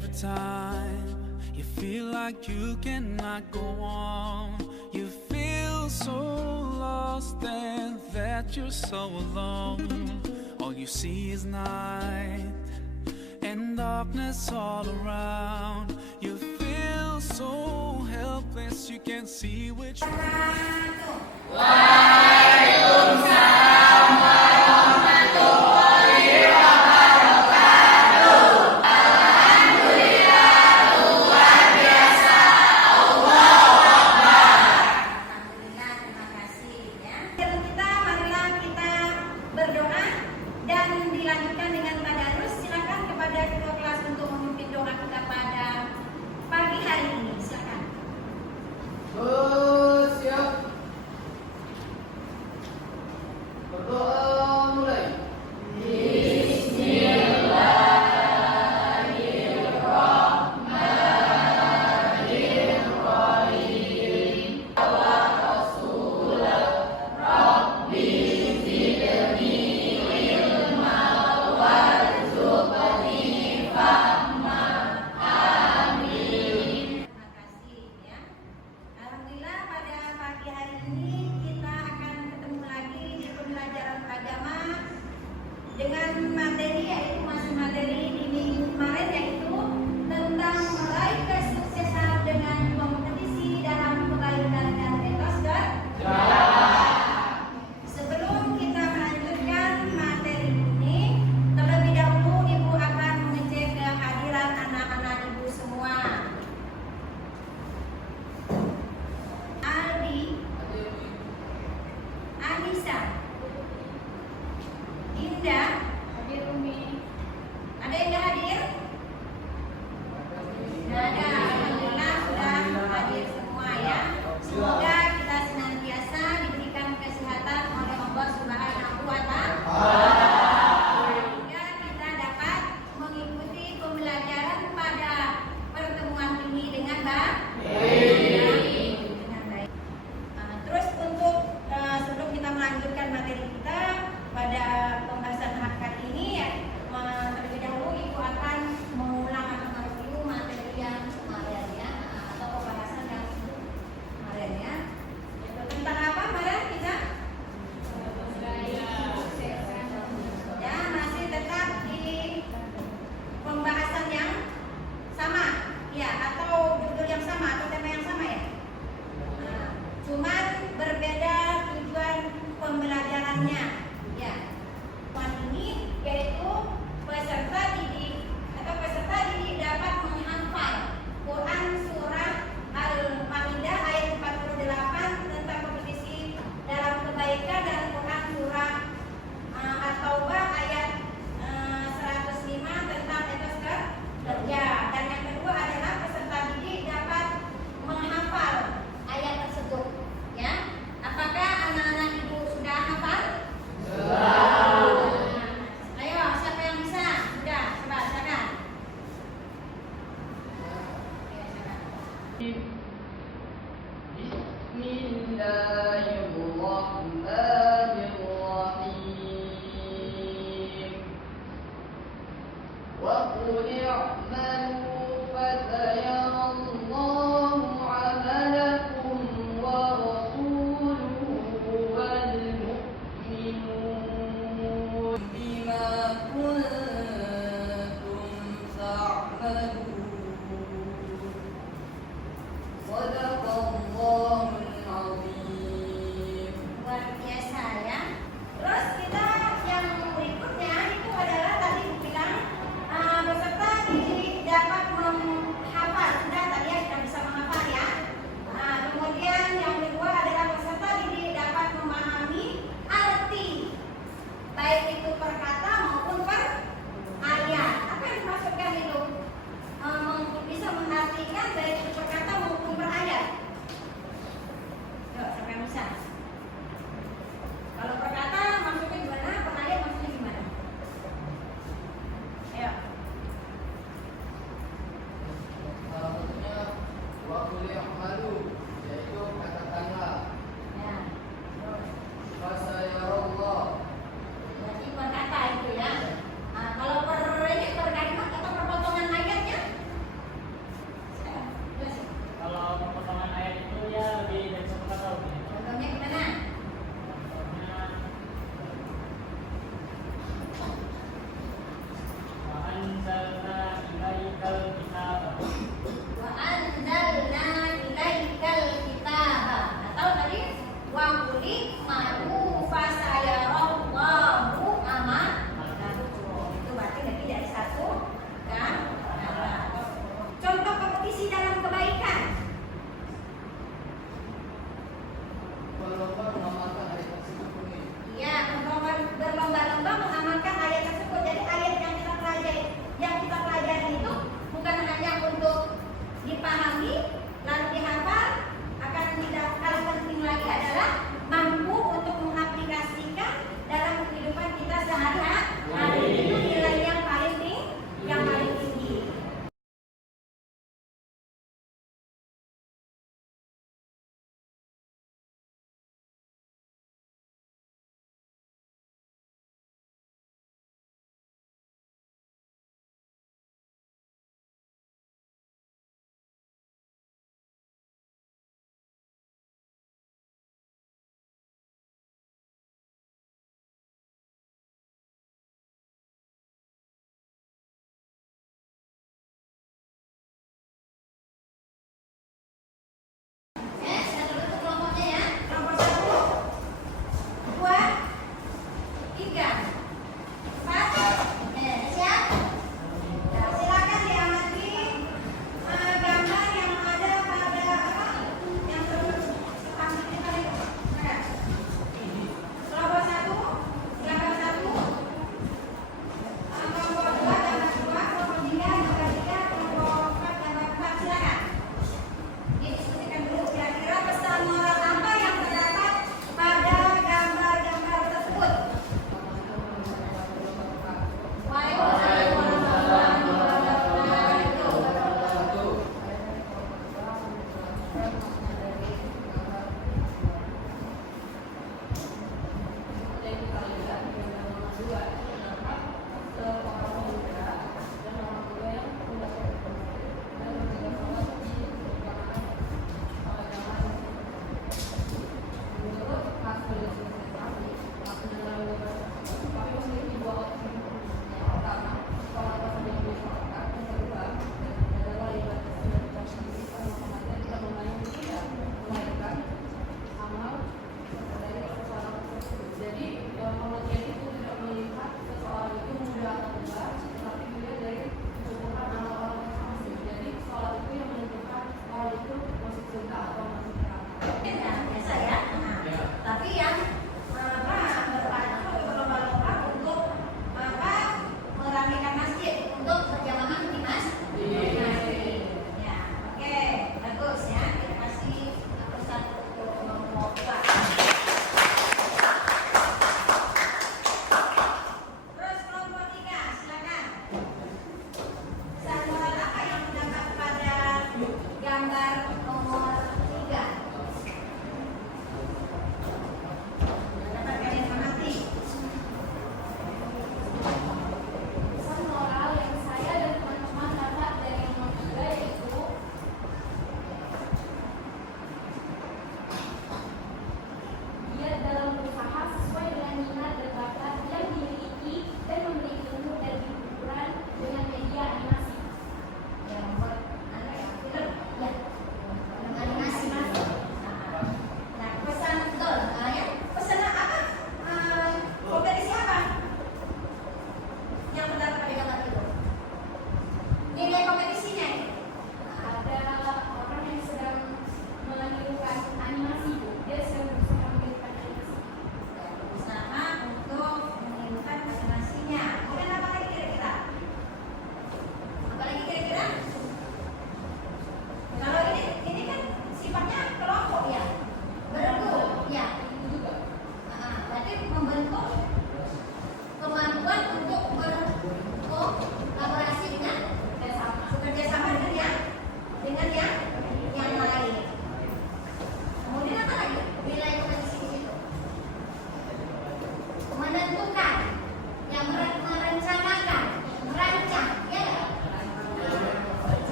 Every time you feel like you cannot go on, you feel so lost and that you're so alone. All you see is night and darkness all around. You feel so helpless, you can't see which way. Berdoa dan dilanjutkan dengan tadarus. Silakan kepada ketua kelas untuk memimpin doa kita pada pagi hari ini. Silakan. Siap. Berdoa mulai. Dengan materi yaitu masih materi di minggu kemarin, yaitu tentang meraih kesuksesan dengan kompetisi dalam kebaikan dan etos kerja. Sebelum kita melanjutkan materi ini, terlebih dahulu Ibu akan mengecek kehadiran anak-anak Ibu semua. Aldi, Anissa, Indah, hadir Umi. Ada yang nggak hadir? Nggak ada. Alhamdulillah sudah hadir semua ya. Semoga kita senantiasa diberikan kesehatan oleh Allah Subhanahu wa Ta'ala, sehingga kita dapat mengikuti pembelajaran pada pertemuan ini dengan baik. Terus untuk sebelum kita melanjutkan materi kita pada pembahasan kali ini ya, terlebih dahulu Ibu akan mengulang atau mereview materi yang kemarin ya, atau pembahasan yang kemarin ya. Itu tentang apa kemarin kita? Ya, masih tetap di pembahasan yang sama ya, atau judul yang sama atau tema yang sama ya. Nah, cuman berbeda tujuan pembelajarannya ya. Ini yaitu peserta didik dapat menghafal Quran surah Al-Maidah ayat 48 tentang kompetisi dalam kebaikan, dan Quran surah At-Taubah ayat 105 tentang etos kerja. Dan yang kedua adalah peserta didik dapat menghafal ayat tersebut ya. Apakah anak-anak Ibu sudah hafal? Ayo, siapa yang bisa? Sudah, coba silakan. Bismillahirrahmanirrahim. Wa qul i'malu fasayarallahu 'amalakum wa rasuluhu wal mu'minun bima kuntum ta'malun. Shadaqallahul 'azim. Luar biasa ya. Terus kita yang berikutnya itu adalah tadi bilang peserta didik dapat menghafal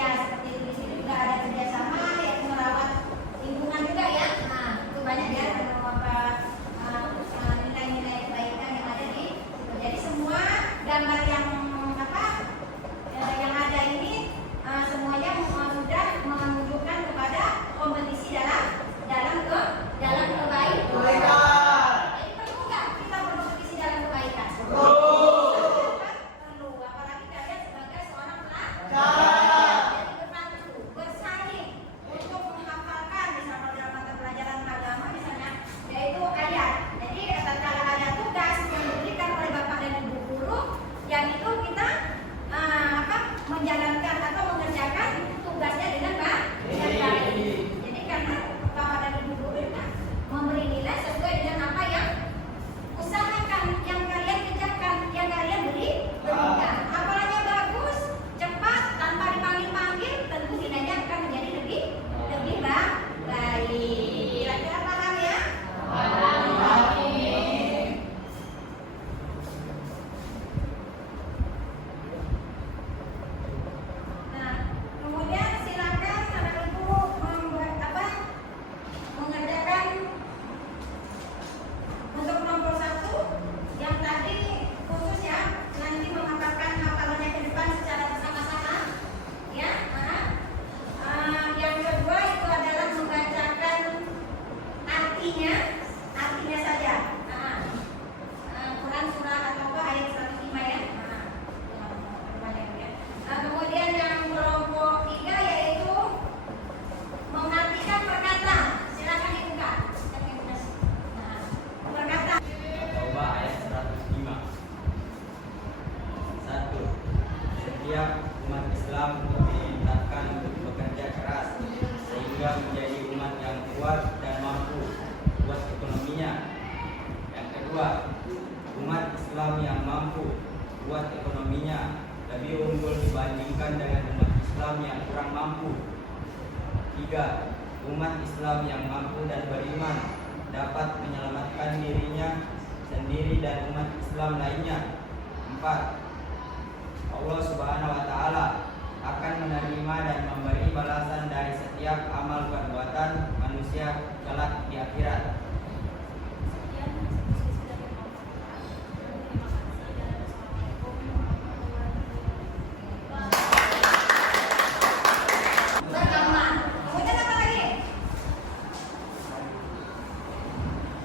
Ya, seperti itu. Di sini juga ada kerjasama yaitu merawat lingkungan juga ya. Nah, itu banyak ya nilai-nilai kebaikan yang ada di situ. Jadi semua gambar yang yang ada ini semuanya sudah menunjukkan kepada kompetisi dalam kebaikan. Jadi perlu nggak kita berkompetisi dalam kebaikan? Perlu, apalagi kalian sebagai seorang pelajar. Jadi berbantu, bersaing untuk menghafalkan misalnya dalam mata pelajaran agama misalnya, yaitu ayat. Jadi tatkala ada tugas yang diberikan oleh bapak dan ibu guru, yang itu kita menjalankan atau mengerjakan tugasnya dengan baik. Jadi karena bapak dan ibu guru memberi nilai sesuai dengan apa yang usahakan, yang kalian kerjakan, yang kalian berikan. Apalagi bagus, cepat, tanpa dipanggil-panggil, tentu nilainya akan menjadi lebih baik. Kira-kira paham ya? Nah, kemudian silakan anak ibu mengerjakan untuk nomor 1 yang tadi khusus ya, nanti menghafalkan hafalannya ke depan secara bersama-sama ya. Yang kedua itu adalah membacakan artinya saja. Quran surah atau ayat 105 ya. Kemudian yang kelompok 3 yaitu mengartikan perkata. Silakan dibuka. Perkata. At-Taubah ayat 105. 1. Setiap umat Islam diperintahkan untuk bekerja keras sehingga menjadi umat yang kuat dan mampu buat ekonominya. Yang kedua, umat Islam yang mampu buat ekonominya lebih unggul dibandingkan dengan umat Islam yang kurang mampu. 3. Umat Islam yang mampu dan beriman dapat menyelamatkan dirinya sendiri dan umat Islam lainnya. 4. Allah Subhanahu wa taala akan menerima dan memberi balasan dari setiap amal perbuatan manusia kelak di akhirat. Bagaimana? Kemudian apa lagi?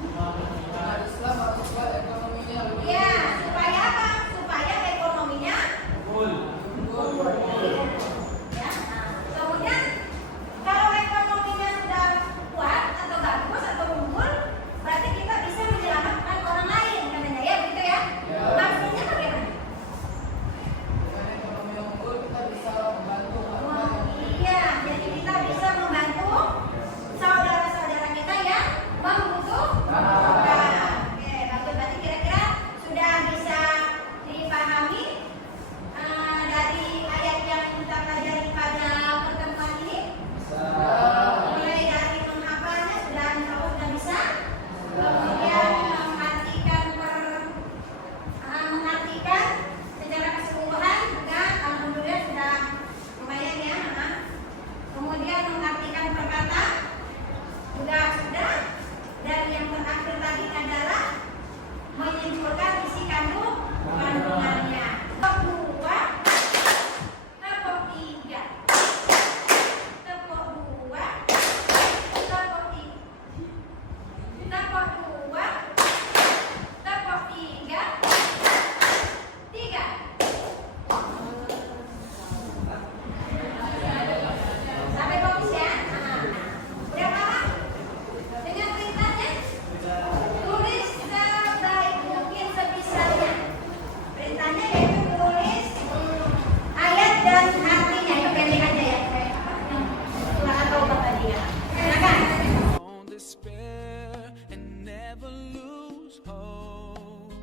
Umat Islam harus buat ekonominya lebih Ya, supaya apa? Supaya ekonominya unggul. ya. Kemudian kalau ekonominya sudah kuat atau bagus atau unggul, berarti kita bisa menyelamatkan orang lain katanya ya, begitu ya? Maksudnya bagaimana? Dengan ekonomi yang unggul kita bisa membantu Oh, iya, jadi kita bisa membantu saudara-saudara kita yang membutuhkan. Oke, bagus. Berarti kira-kira sudah bisa dipahami dari ayat yang kita pelajari pada pertemuan ini. Mulai dari menghafalnya sudah bisa. Kemudian mengartikan secara keseluruhan juga alhamdulillah sudah lumayan ya. Kemudian mengartikan perkata juga sudah. Dan yang terakhir tadi adalah menyimpulkan isi kandungannya. Tepuk 2, tepuk 3, tepuk 2, tepuk 3, tepuk 2, tepuk 3, 3. Sampai bagus ya. Udah paham? Dengan perintahnya tulis sebaik mungkin sebisanya. Perintahnya yaitu tulis ayat dan artinya, itu pendek aja ya. Surah At-Taubah tadi ya. Silakan. Don't despair and never lose hope,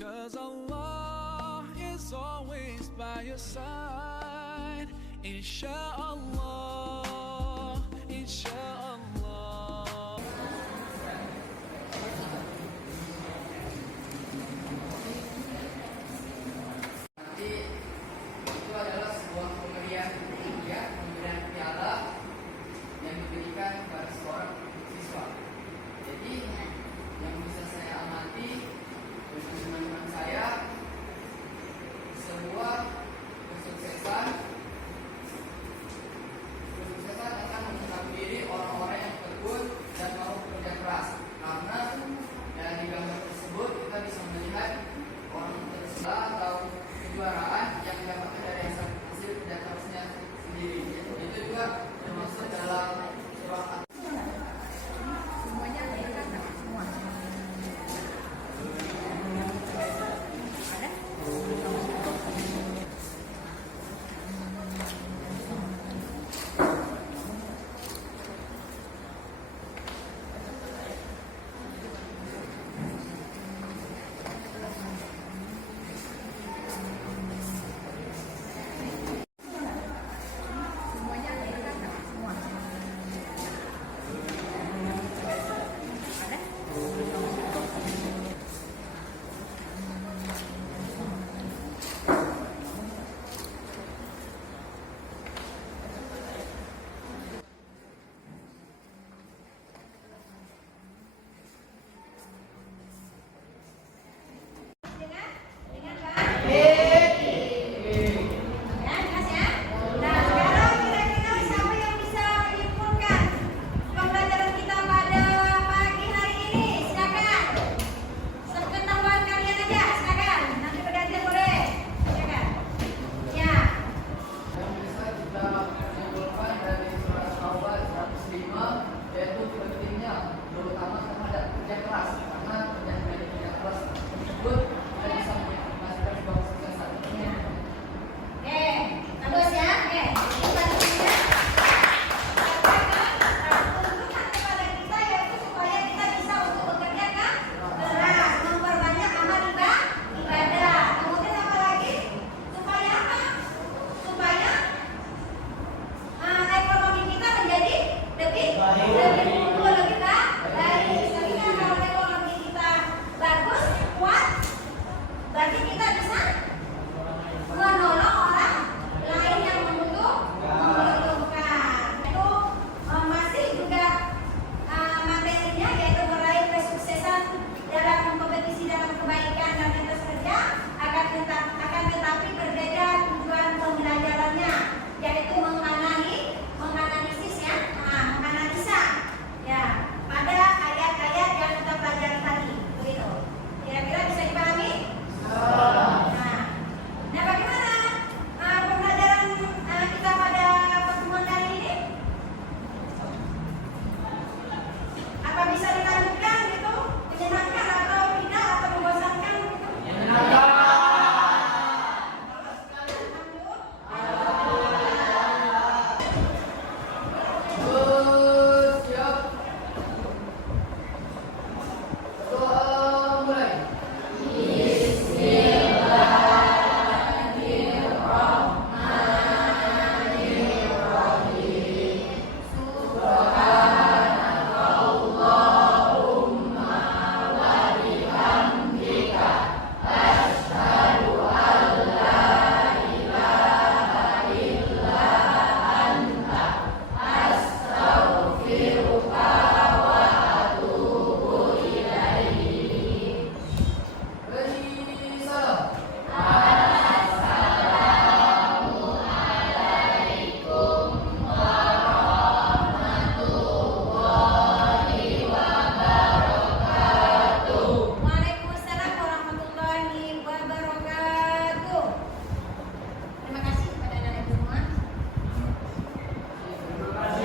'cause Allah is always by your side. Inshallah, inshallah.